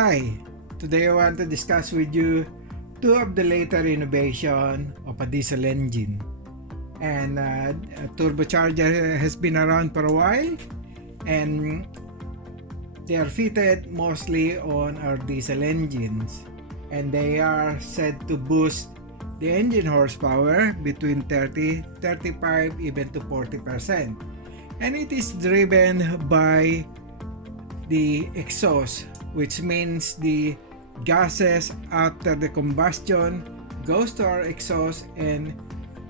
Hi! Today I want to discuss with you two of the later innovation of a diesel engine. And a turbocharger has been around for a while, and they are fitted mostly on our diesel engines, and they are said to boost the engine horsepower between 30, 35, even to 40%. And it is driven by the exhaust, which means the gases after the combustion goes to our exhaust, and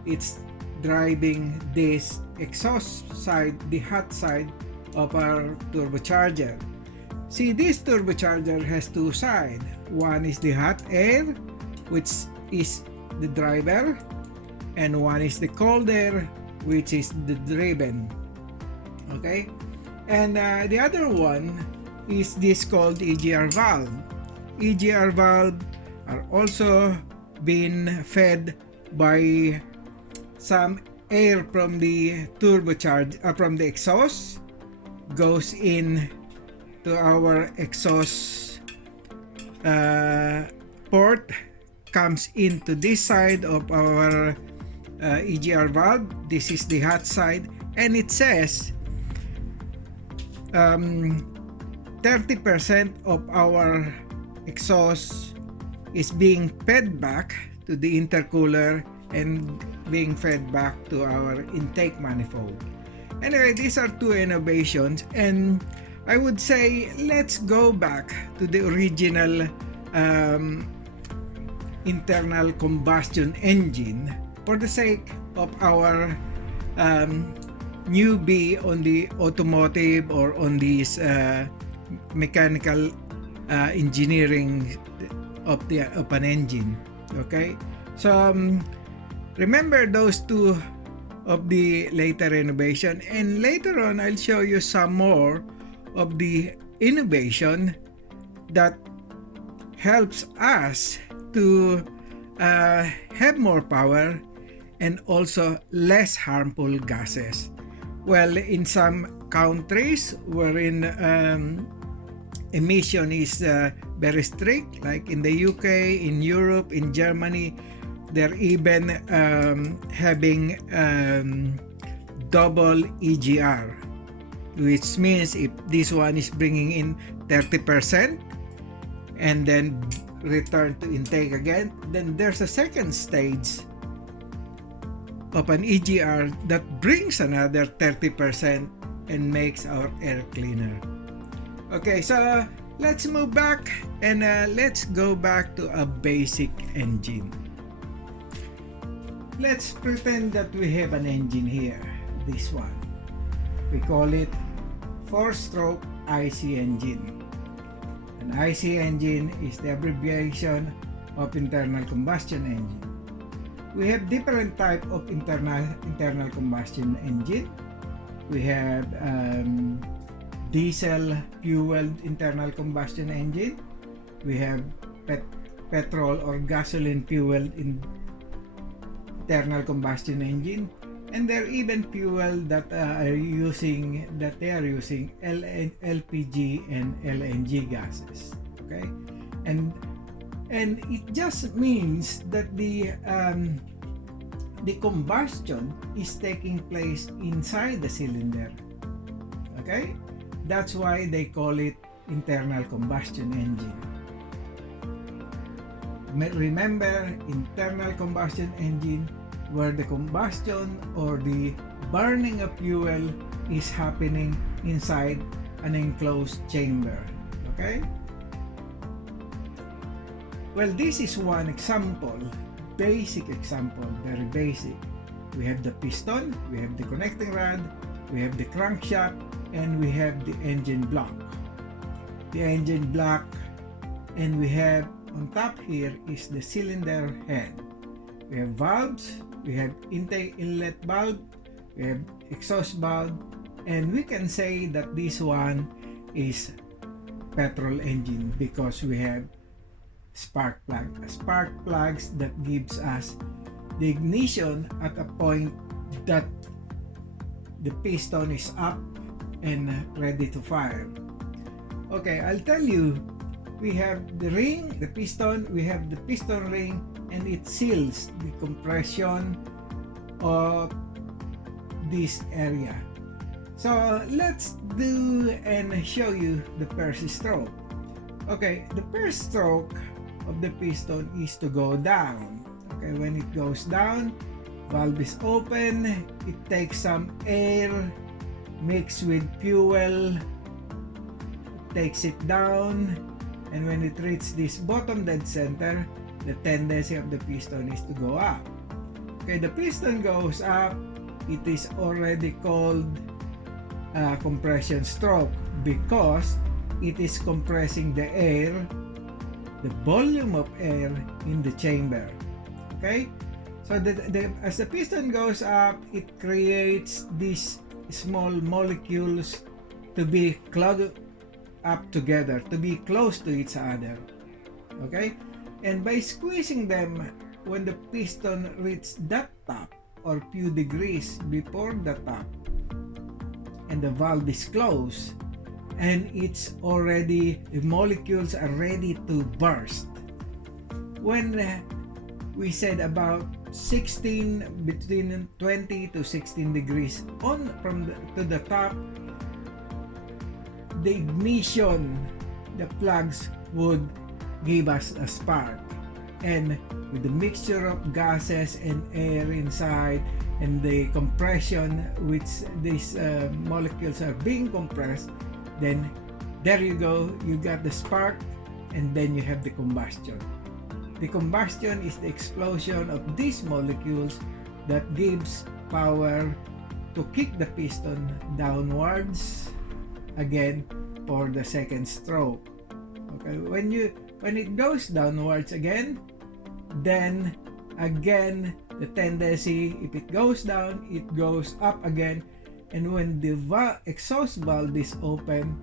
it's driving this exhaust side, the hot side of our turbocharger. See, this turbocharger has two sides. One is the hot air, which is the driver, and one is the cold air, which is the driven. Okay, and the other one is this called EGR valve. EGR valve are also being fed by some air from the turbocharger, from the exhaust, goes in to our exhaust port, comes into this side of our EGR valve. This is the hot side, and it says 30% of our exhaust is being fed back to the intercooler and being fed back to our intake manifold. Anyway, these are two innovations, and I would say let's go back to the original internal combustion engine for the sake of our newbie on the automotive or on this mechanical engineering of an engine. Okay, so remember those two of the later innovation, and later on I'll show you some more of the innovation that helps us to have more power and also less harmful gases. Well, in some countries wherein emission is very strict, like in the UK, in Europe, in Germany, they're even having double EGR, which means if this one is bringing in 30% and then return to intake again, then there's a second stage of an EGR that brings another 30% and makes our air cleaner. Okay, so let's move back and let's go back to a basic engine. Let's pretend that we have an engine here, this one. We call it 4-stroke IC engine. An IC engine is the abbreviation of internal combustion engine. We have different type of internal combustion engine. We have diesel fueled internal combustion engine. We have petrol or gasoline fueled internal combustion engine, and there are even fuel that they are using LPG and LNG gases. Okay, and it just means that the combustion is taking place inside the cylinder. Okay, that's why they call it internal combustion engine. Remember, internal combustion engine, where the combustion or the burning of fuel is happening inside an enclosed chamber. Okay, well, this is one example, basic example, very basic. We have the piston, we have the connecting rod, we have the crankshaft, and we have the engine block. The engine block, and we have on top here is the cylinder head. We have valves, we have intake inlet valve, we have exhaust valve, and we can say that this one is petrol engine because we have spark plugs that gives us the ignition at a point that the piston is up and ready to fire. Okay, I'll tell you we have the ring, the piston, we have the piston ring, and it seals the compression of this area. So let's do and show you the first stroke. Okay, the first stroke of the piston is to go down. Okay, when it goes down, valve is open, it takes some air mixed with fuel, takes it down, and when it reaches this bottom dead center, the tendency of the piston is to go up. Okay, the piston goes up, it is already called compression stroke because it is compressing the air, the volume of air in the chamber. Okay, so as the piston goes up, it creates these small molecules to be clogged up together, to be close to each other. Okay, and by squeezing them, when the piston reaches that top or few degrees before the top and the valve is closed, and it's already, the molecules are ready to burst. When we said about 16, between 20 to 16 degrees on to the top, the ignition, the plugs would give us a spark, and with the mixture of gases and air inside and the compression which these molecules are being compressed, then there you go, you got the spark, and then you have the combustion. The combustion is the explosion of these molecules that gives power to kick the piston downwards again for the second stroke. Okay, when it goes downwards again, then again the tendency, if it goes down, it goes up again, and when the exhaust valve is open,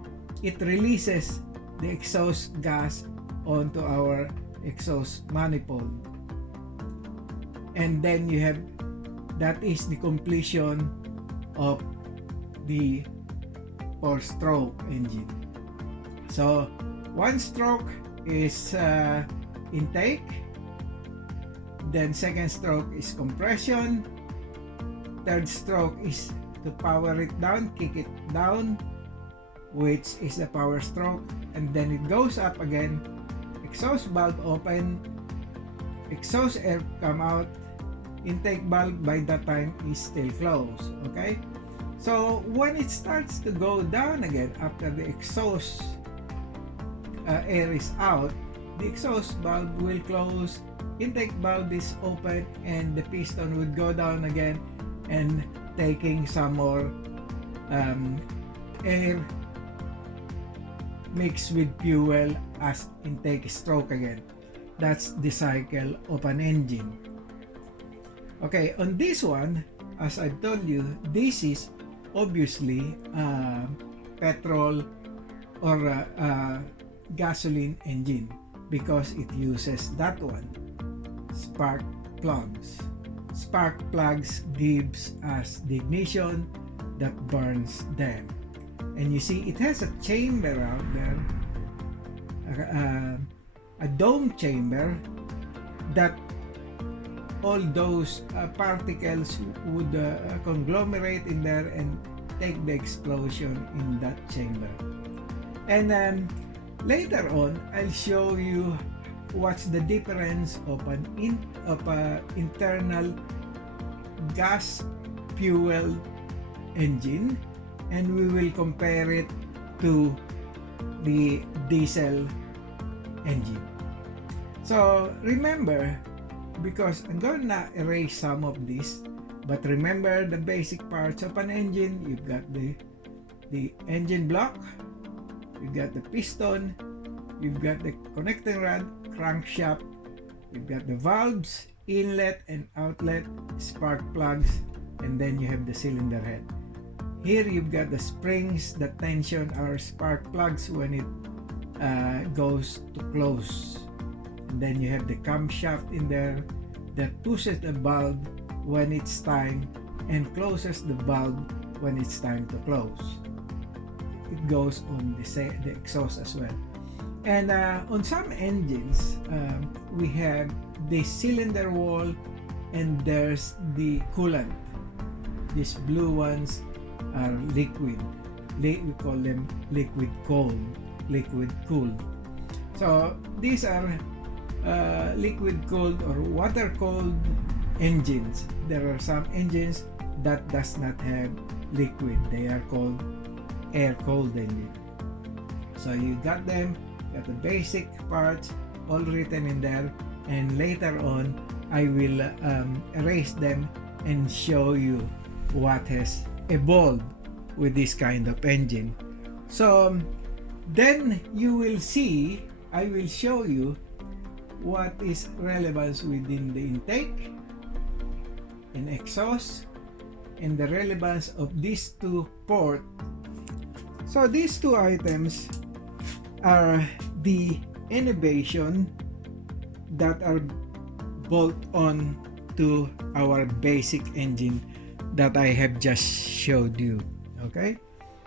it releases the exhaust gas onto our exhaust manifold, and then you have, that is the completion of the 4-stroke engine. So one stroke is intake, then second stroke is compression, third stroke is to power it down, kick it down, which is the power stroke, and then it goes up again, exhaust valve open, exhaust air come out, intake valve by that time is still closed. Okay, so when it starts to go down again after the exhaust air is out, the exhaust valve will close, intake valve is open, and the piston would go down again and taking some more air mixed with fuel as intake stroke again. That's the cycle of an engine. Okay, on this one, as I told you, this is obviously petrol or gasoline engine because it uses that one, spark plugs. Spark plugs gives us the ignition that burns them. And you see it has a chamber out there, a dome chamber, that all those particles would conglomerate in there and take the explosion in that chamber. And later on, I'll show you what's the difference of an internal gas fuel engine, and we will compare it to the diesel engine. So remember, because I'm gonna erase some of this, but remember the basic parts of an engine. You've got the engine block, you've got the piston, you've got the connecting rod, crankshaft, you've got the valves, inlet and outlet, spark plugs, and then you have the cylinder head. Here you've got the springs that tension our spark plugs when it goes to close. And then you have the camshaft in there that pushes the valve when it's time and closes the valve when it's time to close. It goes on the exhaust as well. And on some engines, we have the cylinder wall, and there's the coolant. These blue ones are liquid. We call them liquid cooled. So these are liquid cooled or water cooled engines. There are some engines that does not have liquid. They are called air cooled engine. So you got them, got the basic parts all written in there, and later on I will erase them and show you what has evolved with this kind of engine. So then you will see, I will show you what is relevance within the intake and exhaust, and the relevance of these two ports. So these two items are the innovation that are bolt on to our basic engine that I have just showed you. Okay,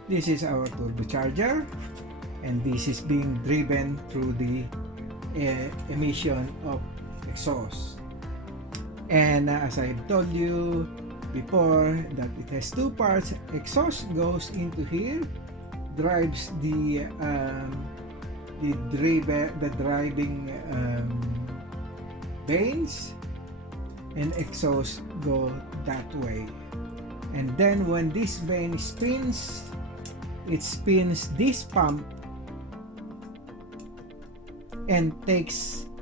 this is our turbocharger, and this is being driven through the emission of exhaust. And as I've told you before, that it has two parts. Exhaust goes into here, drives the driving vanes, and exhaust go that way. And then when this vane spins, it spins this pump and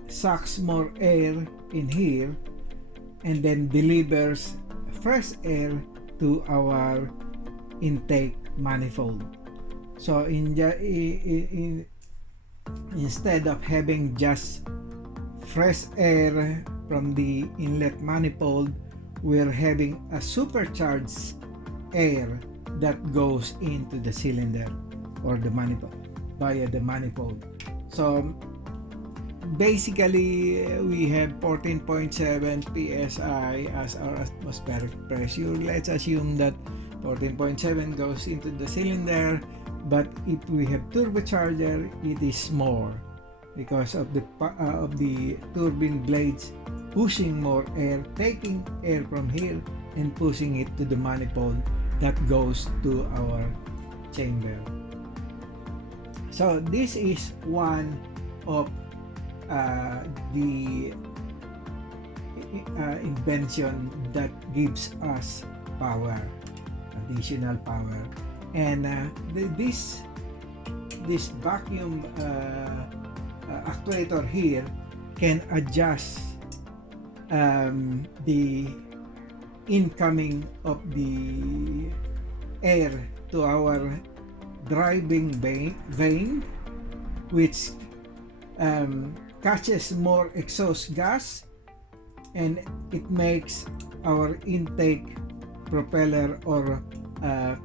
sucks more air in here, and then delivers fresh air to our intake manifold. So instead of having just fresh air from the inlet manifold, we're having a supercharged air that goes into the cylinder or the manifold via the manifold. So basically we have 14.7 psi as our atmospheric pressure. Let's assume that 14.7 goes into the cylinder, but if we have turbocharger, it is more because of the turbine blades pushing more air, taking air from here and pushing it to the manifold that goes to our chamber. So this is one of the invention that gives us power, additional power. And this vacuum actuator here can adjust the incoming of the air to our driving vane, which catches more exhaust gas, and it makes our intake propeller or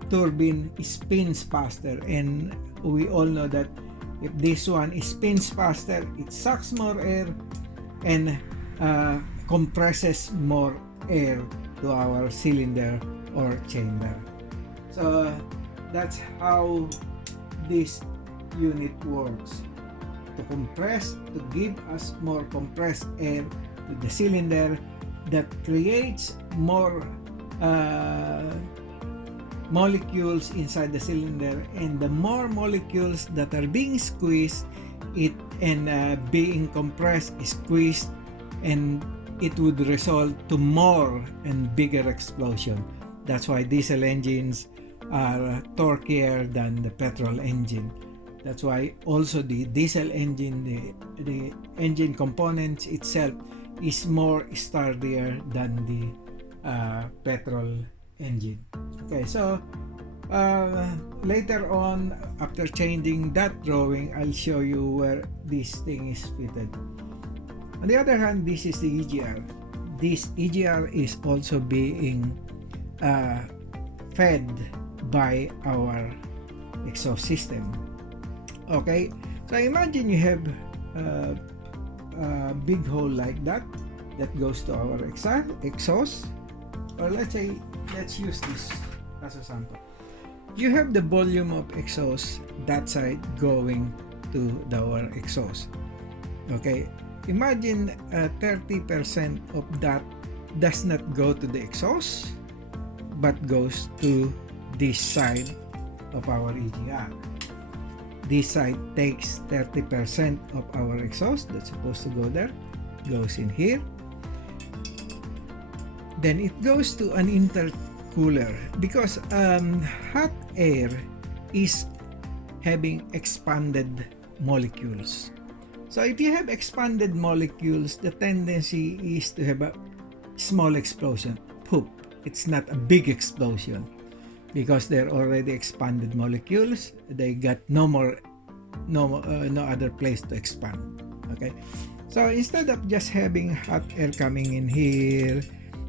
turbine spins faster. And we all know that if this one spins faster, it sucks more air and compresses more air to our cylinder or chamber. So that's how this unit works. To compress, to give us more compressed air to the cylinder that creates more molecules inside the cylinder, and the more molecules that are being squeezed being compressed, squeezed, and it would result to more and bigger explosion. That's why diesel engines are torqueier than the petrol engine. That's why also the diesel engine, the engine components itself is more sturdier than the petrol engine. Okay, so later on, after changing that drawing, I'll show you where this thing is fitted. On the other hand, this is the EGR. This EGR is also being fed by our exhaust system. Okay, so imagine you have a big hole like that goes to our exhaust, or let's use this as a sample. You have the volume of exhaust that side going to our exhaust. Okay, imagine 30% of that does not go to the exhaust but goes to this side of our EGR. This side takes 30% of our exhaust that's supposed to go there, goes in here. Then it goes to an intercooler because hot air is having expanded molecules. So if you have expanded molecules, the tendency is to have a small explosion. Poop. It's not a big explosion because they're already expanded molecules. They got no other place to expand. Okay, so instead of just having hot air coming in here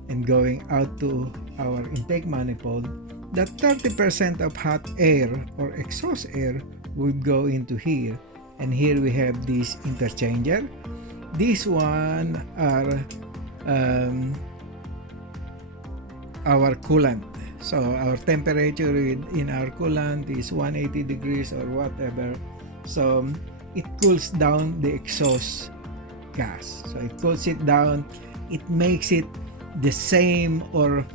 and going out to our intake manifold, that 30% of hot air or exhaust air would go into here, and here we have this interchanger. This one are our coolant. So our temperature in our coolant is 180 degrees or whatever. So it cools down the exhaust gas. So it cools it down. It makes it the same or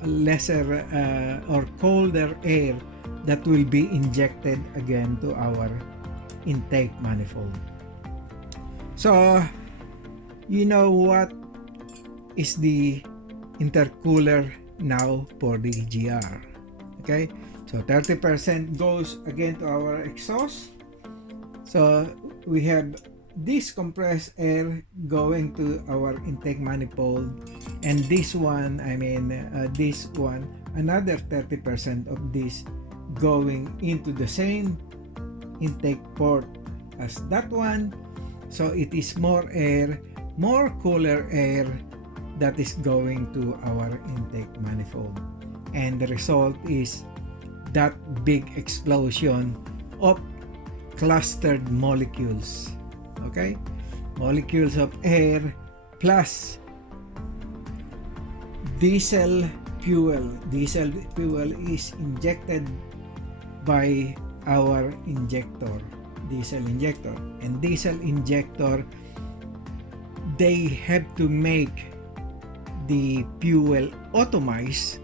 lesser or colder air that will be injected again to our intake manifold. So you know what is the intercooler now for the EGR. Okay, so 30% goes again to our exhaust. So we have this compressed air going to our intake manifold, and this one, this one, another 30% of this going into the same intake port as that one. So it is more air, more cooler air that is going to our intake manifold, and the result is that big explosion of clustered molecules. Okay, molecules of air plus diesel fuel. Diesel fuel is injected by our injector, diesel injector, and diesel injector, they have to make the fuel atomize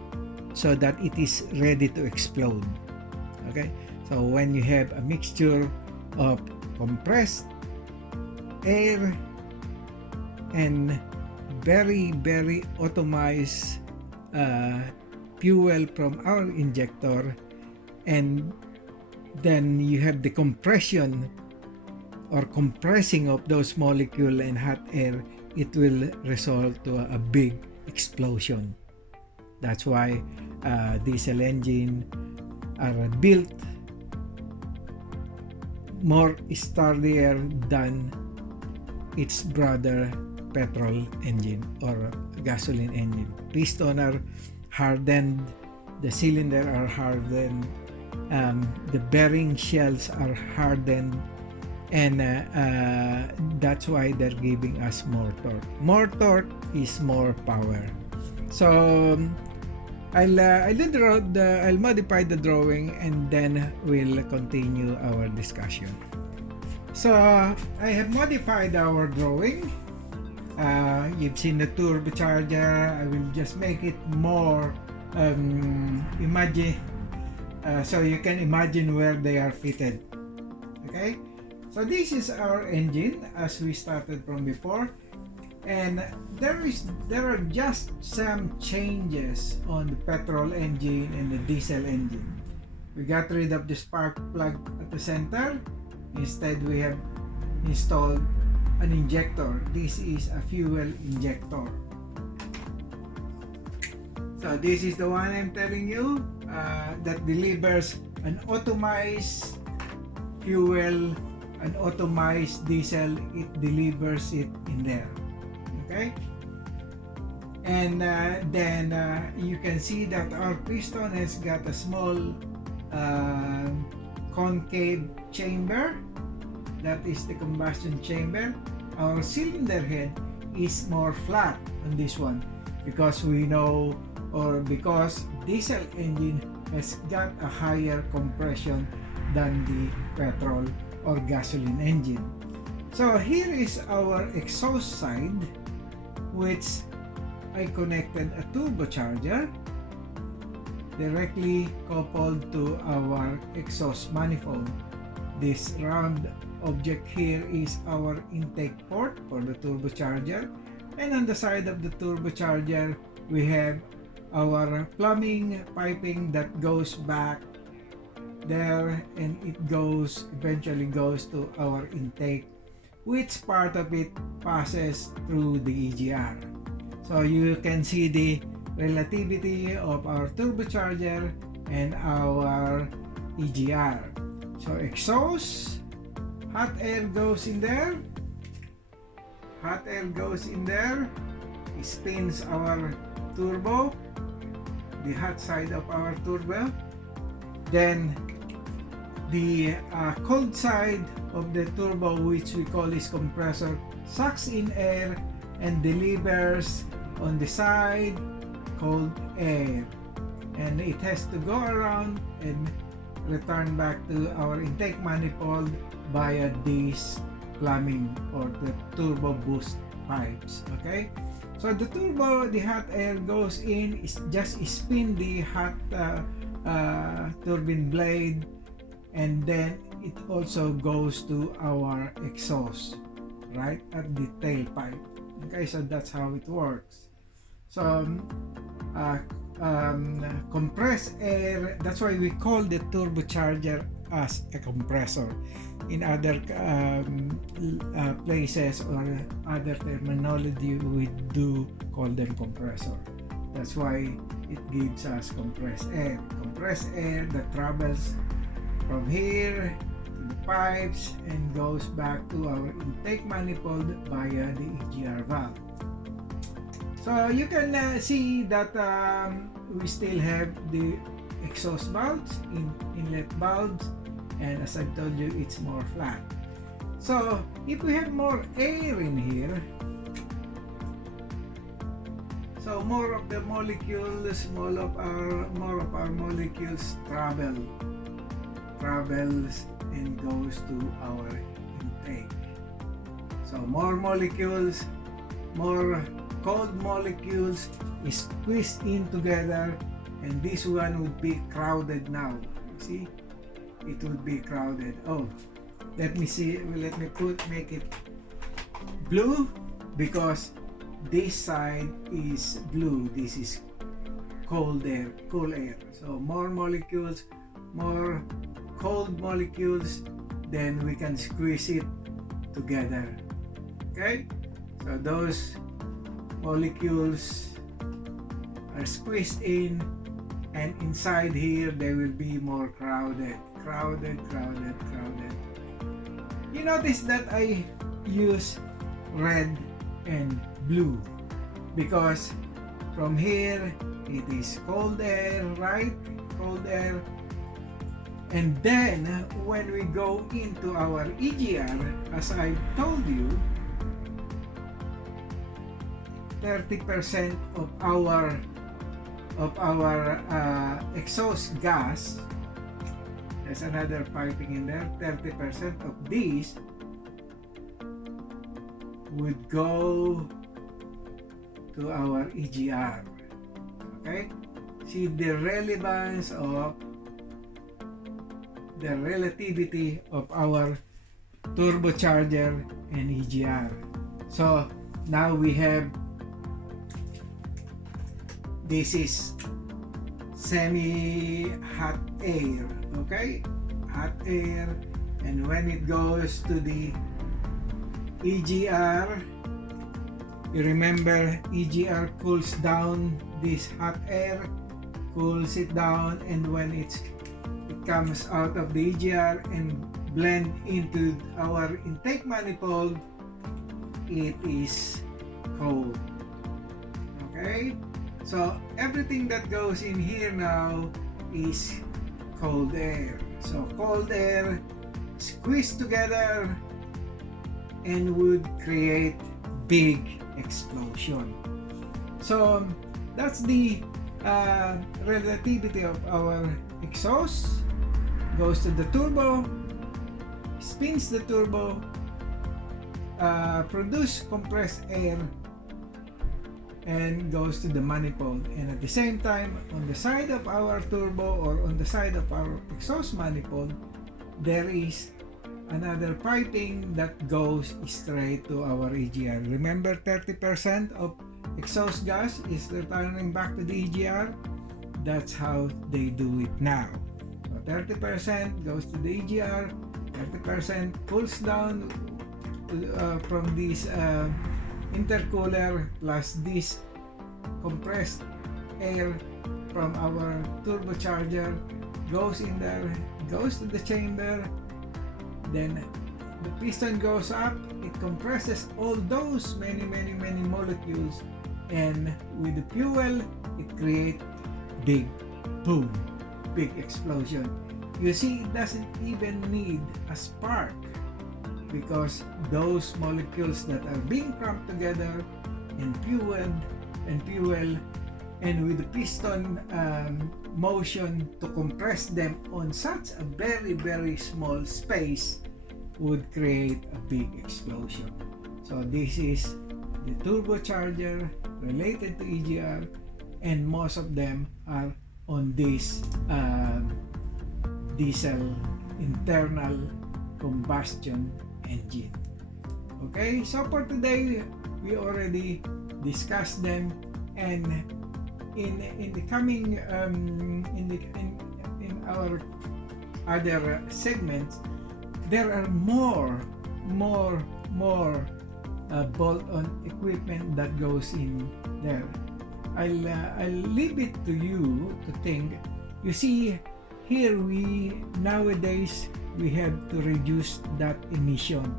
so that it is ready to explode. Okay, so when you have a mixture of compressed air and very atomized fuel from our injector, and then you have the compression or compressing of those molecules and hot air, it will result to a big explosion. That's why diesel engine are built more sturdier than its brother petrol engine or gasoline engine. Piston are hardened, the cylinder are hardened, the bearing shells are hardened, and that's why they're giving us more torque. More torque is more power. So I'll modify the drawing and then we'll continue our discussion. So I have modified our drawing. You've seen the turbocharger. I will just make it more so you can imagine where they are fitted. Okay, so this is our engine as we started from before, and there are just some changes on the petrol engine and the diesel engine. We got rid of the spark plug at the center. Instead, we have installed an injector. This is a fuel injector. So this is the one I'm telling you that delivers an atomized fuel, an atomized diesel. It delivers it in there. Okay, and then you can see that our piston has got a small concave chamber. That is the combustion chamber. Our cylinder head is more flat on this one because we know, or because diesel engine has got a higher compression than the petrol or gasoline engine. So here is our exhaust side, which I connected a turbocharger directly coupled to our exhaust manifold. This round object here is our intake port for the turbocharger, and on the side of the turbocharger we have our plumbing piping that goes back there, and it eventually goes to our intake, which part of it passes through the EGR. So you can see the relativity of our turbocharger and our EGR. So exhaust, hot air goes in there, hot air goes in there, it spins our turbo, the hot side of our turbo. Then the cold side of the turbo, which we call is compressor, sucks in air and delivers on the side cold air, and it has to go around and return back to our intake manifold via these plumbing or the turbo boost pipes. Okay, so the turbo, the hot air goes in, just spin the hot turbine blade, and then it also goes to our exhaust right at the tailpipe. Okay, so that's how it works. So compressed air, that's why we call the turbocharger as a compressor. In other places or other terminology, we do call them compressor. That's why it gives us compressed air. Compressed air that travels from here to the pipes and goes back to our intake manifold via the EGR valve. So you can see that we still have the exhaust valves, inlet valves, and as I told you, it's more flat. So if we have more air in here, so more of the molecules, more of our molecules travels and goes to our intake. So more molecules, more cold molecules is squeezed in together, and this one would be crowded now. See, it would be crowded. Oh, let me make it blue, because this side is blue, this is cool air. So more molecules, more cold molecules, then we can squeeze it together. Okay, so those molecules are squeezed in, and inside here they will be more crowded. You notice that I use red and blue because from here it is cold air, right? Cold air. And then when we go into our EGR, as I told you, 30% of our exhaust gas, there's another piping in there, 30% of these would go to our EGR. Okay, see the relevance of the relativity of our turbocharger and EGR. So now we have, this is semi-hot air, okay? Hot air, and when it goes to the EGR, you remember EGR cools down this hot air, cools it down, and when it comes out of the EGR and blend into our intake manifold, it is cold. Okay, so everything that goes in here now is cold air. So cold air squeezed together and would create big explosion. So that's the relativity of our exhaust. Goes to the turbo, spins the turbo, produce compressed air, and goes to the manifold. And at the same time, on the side of our turbo or on the side of our exhaust manifold, there is another piping that goes straight to our EGR. Remember, 30% of exhaust gas is returning back to the EGR. That's how they do it now. So 30% goes to the EGR, 30% pulls down from this intercooler plus this compressed air from our turbocharger, goes in there, goes to the chamber, then the piston goes up, it compresses all those many molecules, and with the fuel it creates big boom, big explosion. You see, it doesn't even need a spark because those molecules that are being cramped together and fuel and with the piston motion to compress them on such a very small space would create a big explosion. So this is the turbocharger related to EGR, and most of them are on this diesel internal combustion engine. Okay, so for today we already discussed them, and in the coming in our other segments there are more bolt-on equipment that goes in there. I'll leave it to you to think. You see, here nowadays we have to reduce that emission.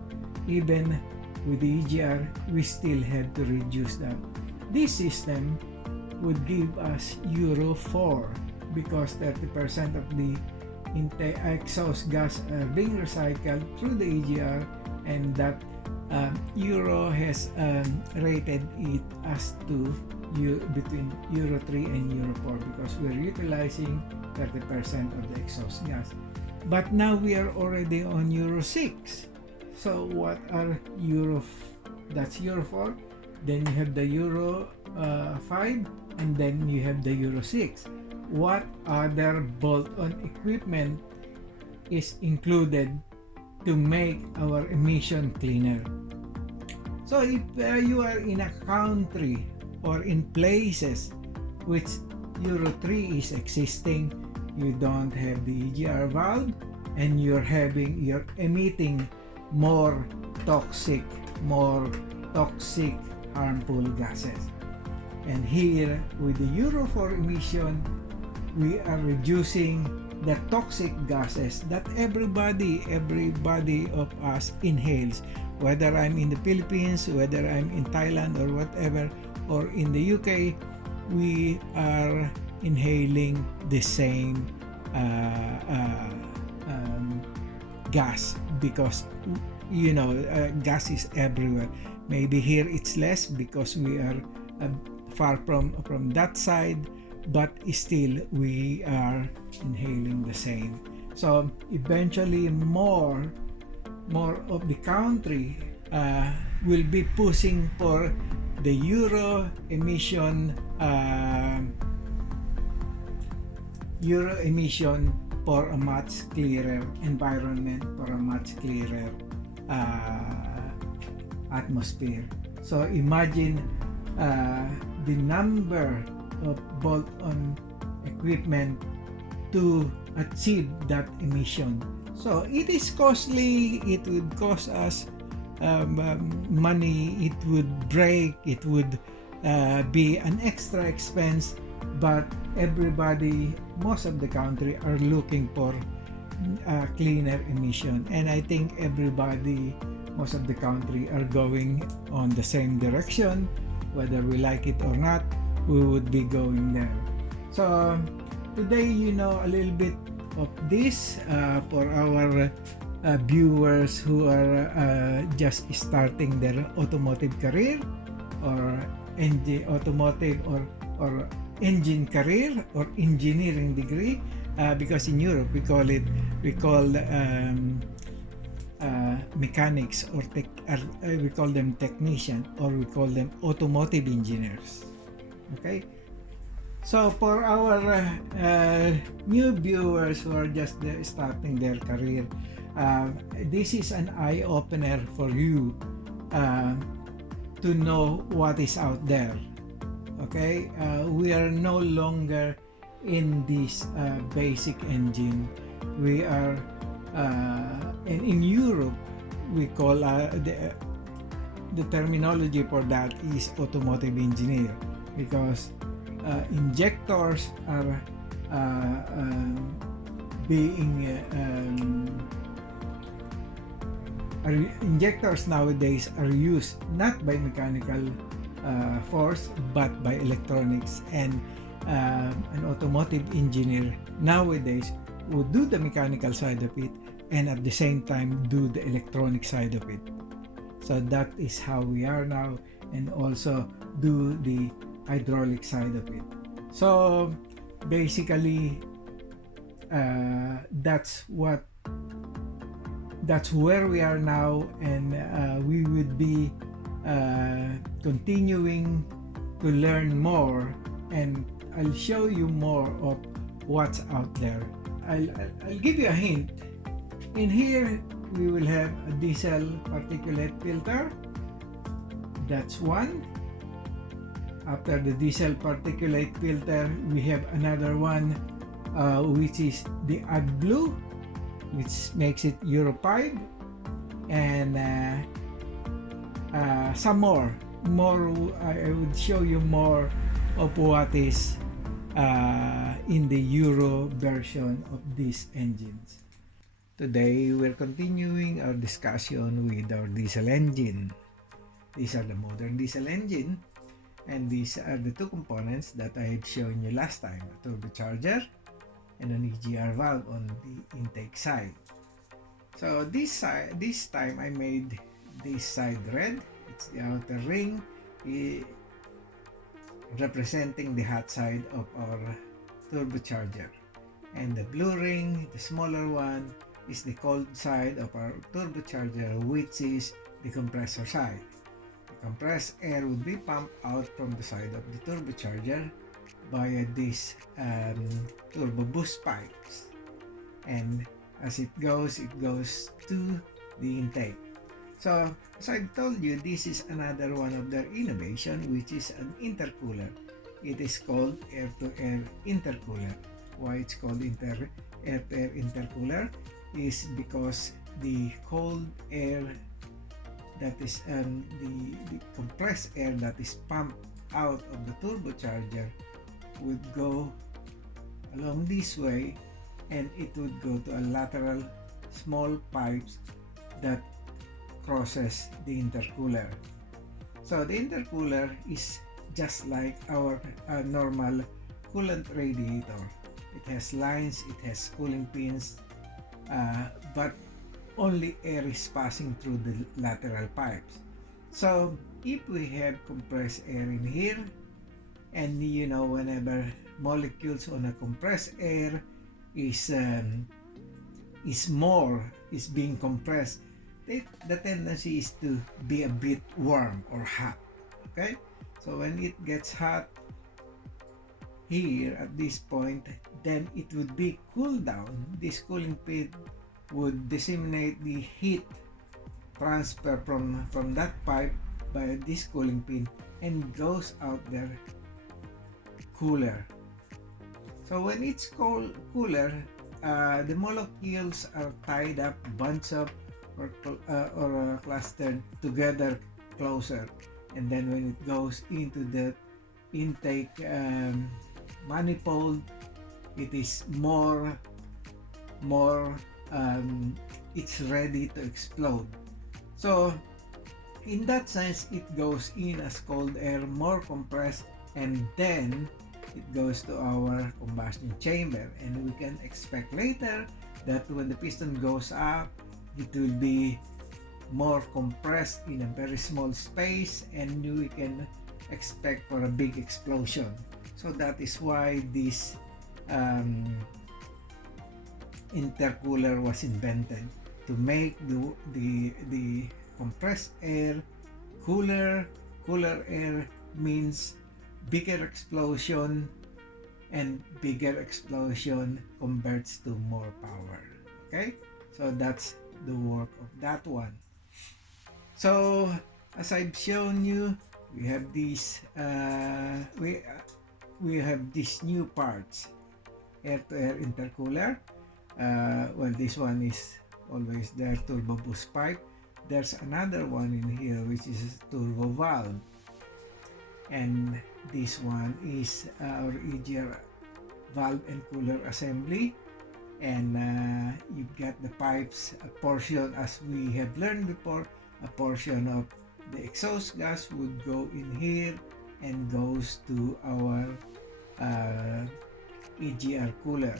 Even with the EGR, we still have to reduce that. This system would give us Euro 4 because 30% of the exhaust gas are being recycled through the EGR, and that Euro has rated it as to between Euro 3 and Euro 4 because we're utilizing 30% of the exhaust gas. But now we are already on Euro 6. So what are that's Euro 4, then you have the Euro 5, and then you have the Euro 6. What other bolt-on equipment is included to make our emission cleaner? So if you are in a country or in places which Euro 3 is existing, you don't have the EGR valve, and you're emitting more toxic harmful gases. And here with the Euro 4 emission, we are reducing the toxic gases that everybody of us inhales, whether I'm in the Philippines, whether I'm in Thailand or whatever, or in the UK, we are inhaling the same gas because gas is everywhere. Maybe here it's less because we are far from that side, but still we are inhaling the same. So eventually more of the country will be pushing for the Euro emission for a much clearer environment, for a much clearer atmosphere. So imagine the number of bolt-on equipment to achieve that emission. So it is costly, it would cost us money, it would break, it would be an extra expense, but everybody, most of the country are looking for cleaner emission, and I think everybody, most of the country are going on the same direction. Whether we like it or not, we would be going there. So today a little bit of this for our viewers who are just starting their automotive career or automotive or engine career or engineering degree, because in Europe we call mechanics or we call them technician, or we call them automotive engineers. Okay, so for our new viewers who are just starting their career, this is an eye-opener for you to know what is out there. Okay, we are no longer in this basic engine. We are and in Europe we call the terminology for that is automotive engineer, because injectors are injectors nowadays are used not by mechanical force but by electronics, and an automotive engineer nowadays would do the mechanical side of it and at the same time do the electronic side of it. So that is how we are now, and also do the hydraulic side of it. So basically that's where we are now, and we would be continuing to learn more, and I'll show you more of what's out there. I'll give you a hint. In here we will have a diesel particulate filter. That's one. After the diesel particulate filter, we have another one which is the adblue, which makes it Euro 5, and some more. I would show you more of what is in the Euro version of these engines. Today we're continuing our discussion with our diesel engine. These are the modern diesel engine, and these are the two components that I had shown you last time: a turbocharger and an EGR valve on the intake side. So this time I made this side red. It's the outer ring representing the hot side of our turbocharger, and the blue ring, the smaller one, is the cold side of our turbocharger, which is the compressor side. The compressed air would be pumped out from the side of the turbocharger via these turbo boost pipes, and as it goes to the intake. So as I've told you, this is another one of their innovation, which is an intercooler. It is called air-to-air intercooler. Why it's called air-to-air intercooler is because the cold air that is the compressed air that is pumped out of the turbocharger would go along this way, and it would go to a lateral small pipes that crosses the intercooler. So the intercooler is just like our normal coolant radiator. It has lines, it has cooling pins, but only air is passing through the lateral pipes. So if we have compressed air in here, and you know, whenever molecules on a compressed air is being compressed, the tendency is to be a bit warm or hot. Okay, so when it gets hot here at this point, then it would be cooled down. This cooling pin would disseminate the heat transfer from that pipe by this cooling pin and goes out there cooler. So when it's cooler, the molecules are tied up, bunched up, or clustered together closer, and then when it goes into the intake manifold, it is more it's ready to explode. So in that sense, it goes in as cold air, more compressed, and then it goes to our combustion chamber, and we can expect later that when the piston goes up, it will be more compressed in a very small space, and we can expect for a big explosion. So that is why this intercooler was invented. to make the compressed air cooler. Cooler air means bigger explosion, and bigger explosion converts to more power. Okay, so that's the work of that one. So as I've shown you, we have these we have these new parts: air-to-air intercooler. Well, this one is always there, turbo boost pipe. There's another one in here which is turbo valve, and this one is our EGR valve and cooler assembly. And you get the pipes, a portion, as we have learned before, a portion of the exhaust gas would go in here and goes to our EGR cooler.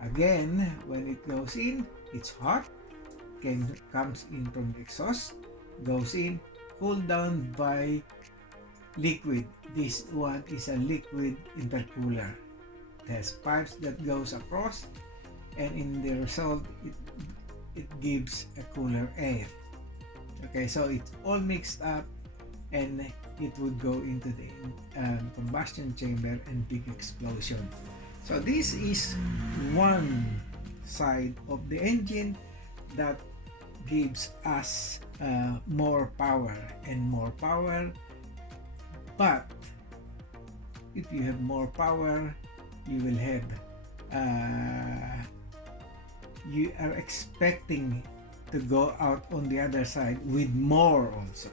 Again, when it goes in, it's hot, comes in from the exhaust, goes in, cooled down by liquid. This one is a liquid intercooler. It has pipes that goes across, and in the result, it gives a cooler air. Okay, so it's all mixed up, and it would go into the combustion chamber and big explosion. So this is one side of the engine that gives us more power and more power. But if you have more power, you will have you are expecting to go out on the other side with more also.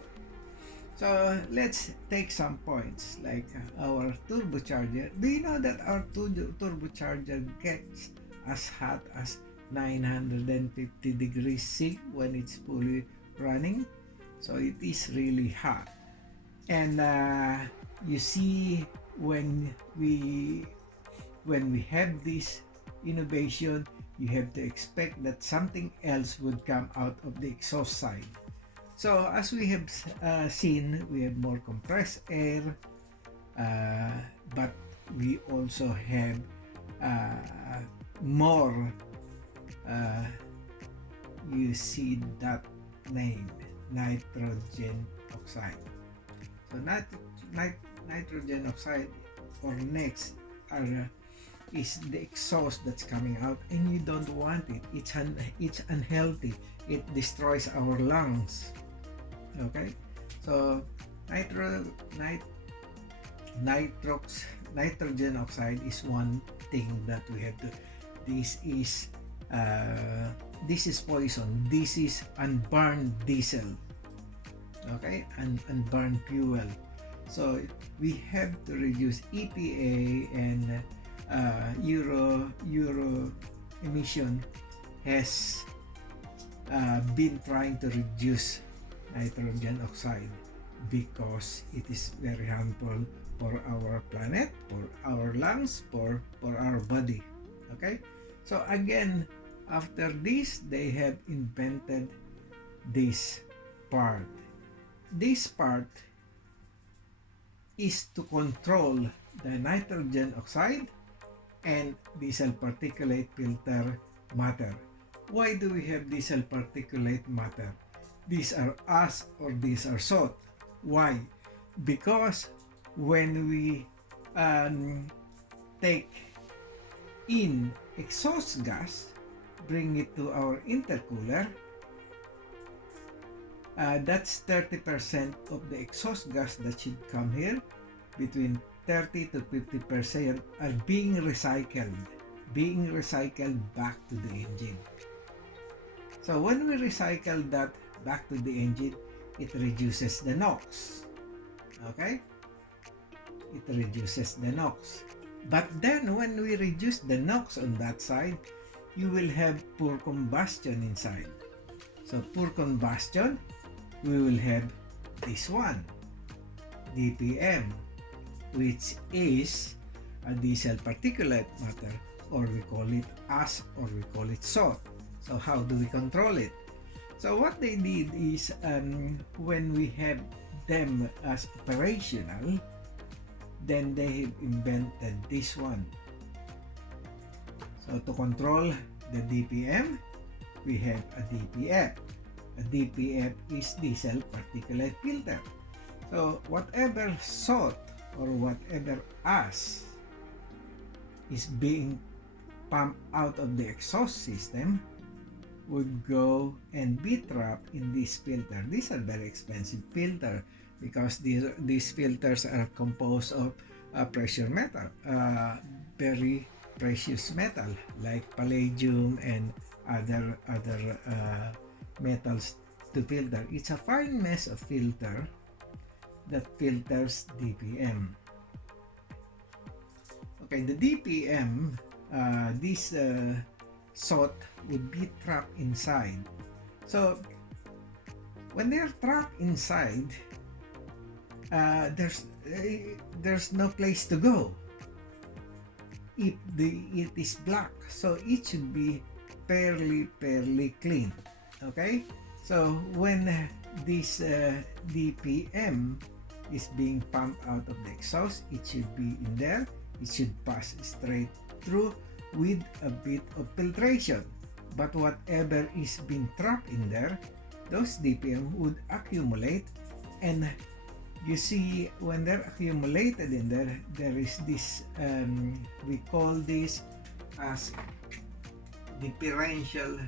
So let's take some points like our turbocharger. Do you know that our turbocharger gets as hot as 950 degrees C when it's fully running? So it is really hot. And you see, when we have this innovation, you have to expect that something else would come out of the exhaust side. So as we have seen, we have more compressed air, but we also have more, you see that name, nitrogen oxide. So nitrogen oxide, or next, is the exhaust that's coming out, and you don't want it. It's unhealthy. It destroys our lungs. Okay, so nitrogen oxide is one thing that we have to. This is poison. This is unburned diesel. Okay, and unburned fuel. So we have to reduce EPA and Euro emission has been trying to reduce nitrogen oxide because it is very harmful for our planet, for our lungs, for our body. Okay, so again, after this, they have invented this part. This part is to control the nitrogen oxide and diesel particulate filter matter. Why do we have diesel particulate matter? These are us or these are salt. Why? Because when we take in exhaust gas, bring it to our intercooler, that's 30% of the exhaust gas that should come here. Between 30 to 50% are being recycled back to the engine. So when we recycle that back to the engine, it reduces the NOx. Okay, it reduces the NOx. But then when we reduce the NOx on that side, you will have poor combustion inside. So poor combustion, we will have this one, DPM, which is a diesel particulate matter, or we call it ash, or we call it salt. So how do we control it? So what they did is, when we have them as operational, then they have invented this one. So to control the DPM, we have a DPF. A DPF is diesel particulate filter. So whatever salt or whatever ash is being pumped out of the exhaust system would go and be trapped in this filter. These are very expensive filter because these filters are composed of precious metal, very precious metal like palladium and other metals to filter. It's a fine mesh of filter that filters DPM. Okay, the DPM, this salt would be trapped inside. So when they're trapped inside, there's no place to go if it is black. So it should be fairly clean. Okay, so when this DPM is being pumped out of the exhaust, it should be in there. It should pass straight through with a bit of filtration. But whatever is being trapped in there, those DPM would accumulate, and you see when they're accumulated in there, there is this we call this as differential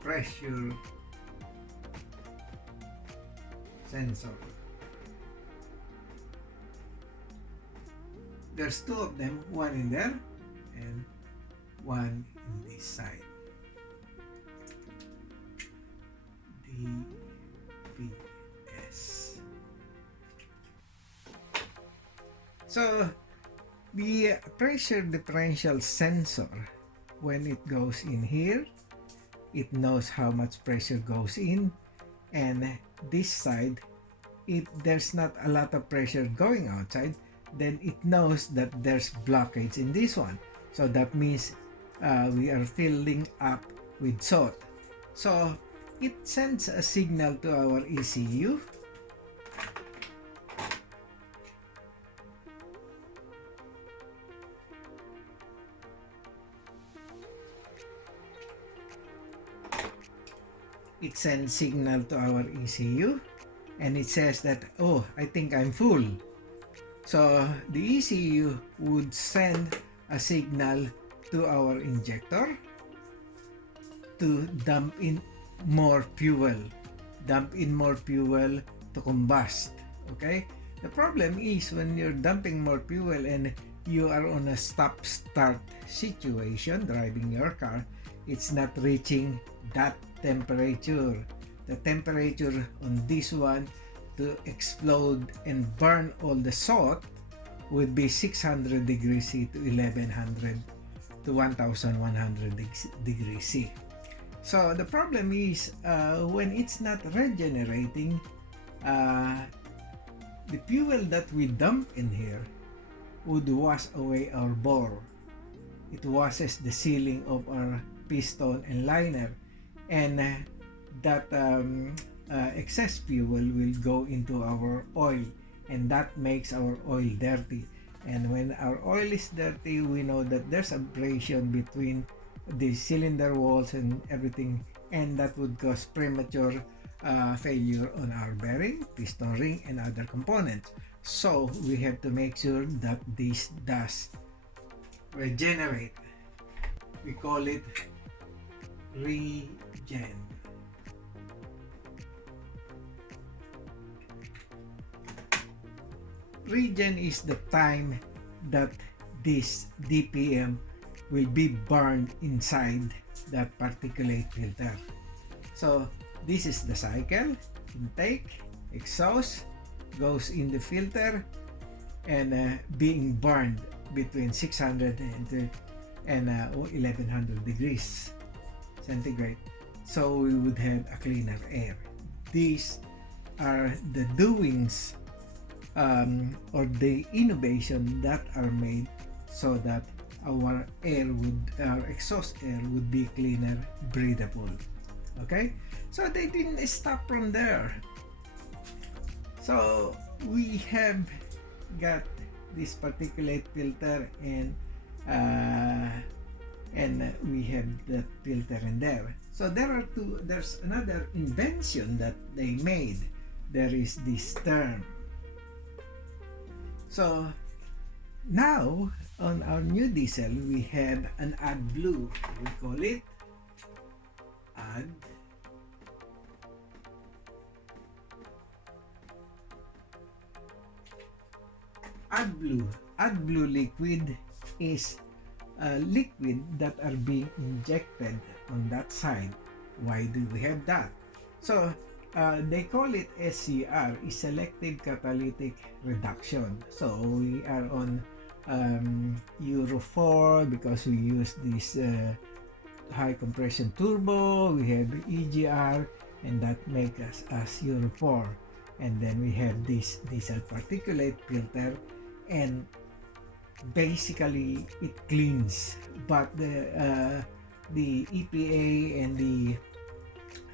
pressure sensor. There's two of them, one in there and one in this side. DPS. So the pressure differential sensor, when it goes in here, it knows how much pressure goes in, and this side, if there's not a lot of pressure going outside, then it knows that there's blockage in this one. So that means we are filling up with salt. So it sends a signal to our ECU. It sends signal to our ECU, and it says that, oh, I think I'm full. So the ECU would send a signal to our injector to dump in more fuel to combust. Okay, the problem is when you're dumping more fuel and you are on a stop-start situation driving your car, it's not reaching that temperature. The temperature on this one to explode and burn all the salt would be 600 degrees C to 1100 to 1100 degrees C. So the problem is when it's not regenerating, the fuel that we dump in here would wash away our bore. It washes the sealing of our piston and liner, and that excess fuel will go into our oil, and that makes our oil dirty. And when our oil is dirty, we know that there's abrasion between the cylinder walls and everything, and that would cause premature failure on our bearing, piston ring, and other components. So we have to make sure that this does regenerate. We call it regen. Regen is the time that this DPM will be burned inside that particulate filter. So this is the cycle: intake, exhaust, goes in the filter, and being burned between 600 and 1100 degrees centigrade. So we would have a cleaner air. These are the doings or the innovation that are made so that our exhaust air would be cleaner, breathable. Okay, so they didn't stop from there. So we have got this particulate filter, and and we have that filter in there. So there's another invention that they made. There is this term. So now on our new diesel we have an adblue. We call it adblue. Adblue liquid is a liquid that are being injected on that side. Why do we have that? So they call it SCR, is selective catalytic reduction. So we are on Euro 4 because we use this high compression turbo. We have EGR, and that makes us as Euro 4. And then we have this diesel particulate filter, and basically it cleans. But the EPA and the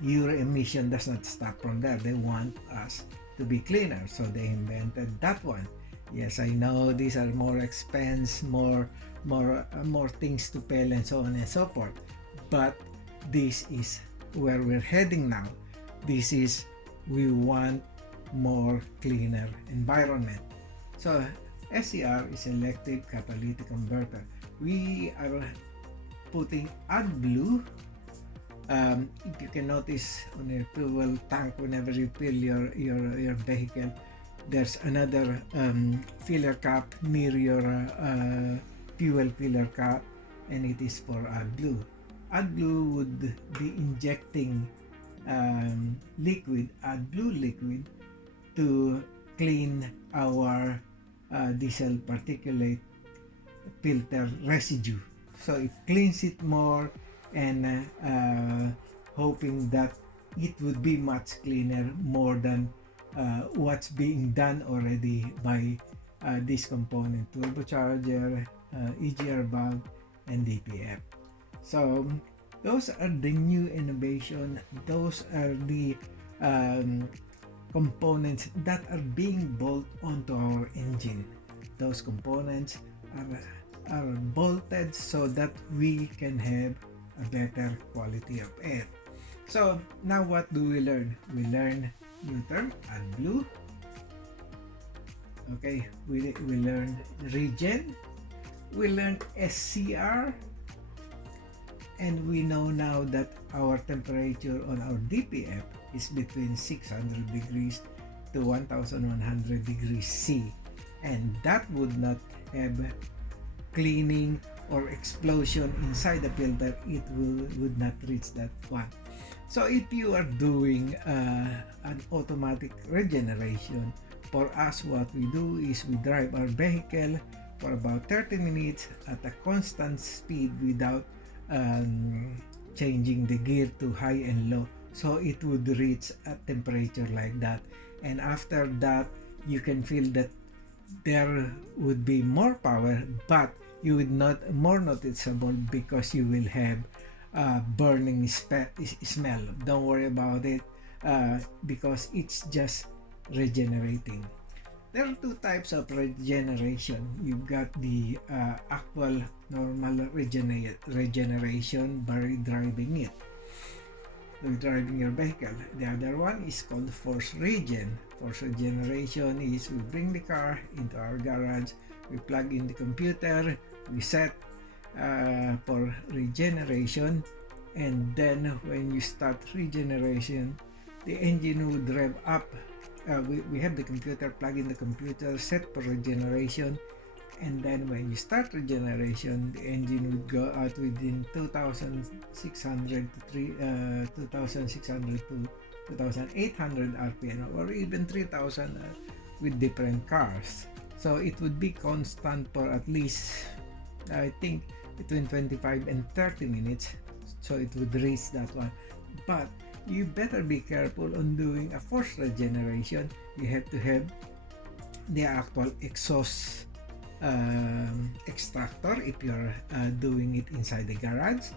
Euro emission does not stop from there. They want us to be cleaner, so they invented that one. Yes, I know these are more expense, more things to pay, and so on and so forth. But this is where we're heading now. This is, we want more cleaner environment. So SCR is selective catalytic converter. We are putting AdBlue. If you can notice on your fuel tank, whenever you fill your vehicle, there's another filler cap near your fuel filler cap, and it is for AdBlue. AdBlue would be injecting liquid, AdBlue liquid, to clean our diesel particulate filter residue. So it cleans it more, and hoping that it would be much cleaner, more than what's being done already by this component, turbocharger, EGR valve, and DPF. So those are the new innovation. Those are the components that are being bolted onto our engine. Those components are bolted so that we can have a better quality of air. So now what do we learn? We learn new term, AdBlue. Okay, we learned regen. We learned SCR. And we know now that our temperature on our DPF is between 600 degrees to 1100 degrees C, and that would not have cleaning or explosion inside the filter. It would not reach that one. So if you are doing an automatic regeneration, for us what we do is we drive our vehicle for about 30 minutes at a constant speed without changing the gear to high and low, so it would reach a temperature like that. And after that, you can feel that there would be more power, but you would not more noticeable because you will have burning smell. Don't worry about it, because it's just regenerating. There are two types of regeneration. You've got the actual normal regeneration by driving it, by driving your vehicle. The other one is called force regen. Force regeneration is we bring the car into our garage, we plug in the computer, we set for regeneration, and then when you start regeneration, the engine would rev up. We have the computer, plug in the computer, set for regeneration, and then when you start regeneration, the engine would go out within 2600 to 2600 to 2800 RPM, or even 3000 with different cars. So it would be constant for at least, I think, between 25 and 30 minutes, so it would reach that one. But you better be careful on doing a forced regeneration. You have to have the actual exhaust extractor. If you're doing it inside the garage,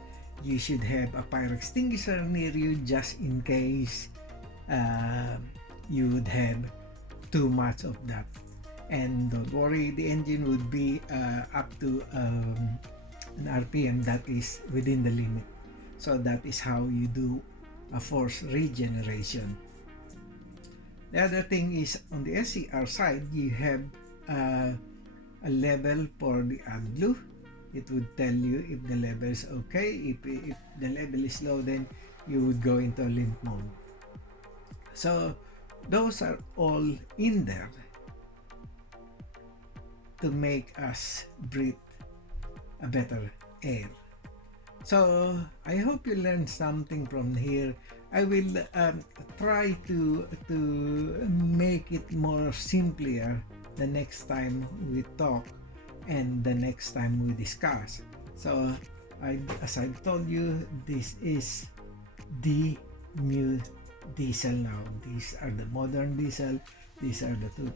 you should have a fire extinguisher near you, just in case you would have too much of that. And don't worry, the engine would be up to an RPM that is within the limit. So that is how you do a force regeneration. The other thing is on the SCR side, you have a level for the adblue. It would tell you if the level is okay. If the level is low, then you would go into limp mode. So those are all in there to make us breathe a better air. So I hope you learned something from here. I will try to make it more simpler the next time we talk and the next time we discuss. So as I've told you, this is the new diesel now. These are the modern diesel. These are the two.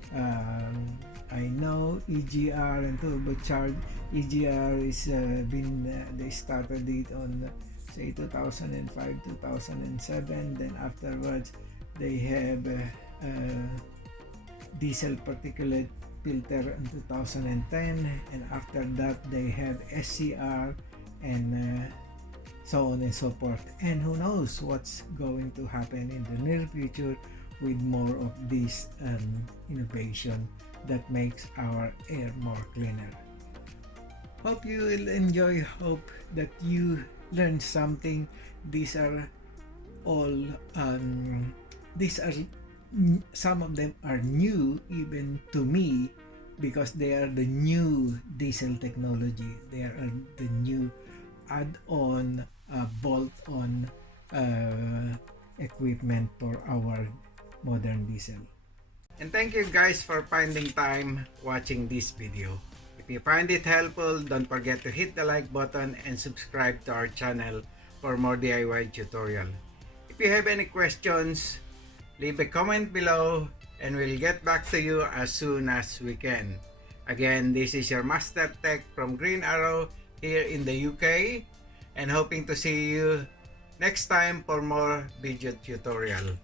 I know EGR and turbocharged. EGR is they started it on say 2005, 2007. Then afterwards, they have diesel particulate filter in 2010, and after that they have SCR and so on and so forth. And who knows what's going to happen in the near future with more of this innovation that makes our air more cleaner. Hope you will enjoy. Hope that you learned something. These are all some of them are new even to me, because they are the new diesel technology. They are the new add-on bolt-on equipment for our modern diesel. And thank you guys for finding time watching this video. If you find it helpful, don't forget to hit the like button and subscribe to our channel for more DIY tutorial. If you have any questions, leave a comment below and we'll get back to you as soon as we can. Again, this is your MasterTech from Green Arrow here in the UK, and hoping to see you next time for more video tutorial.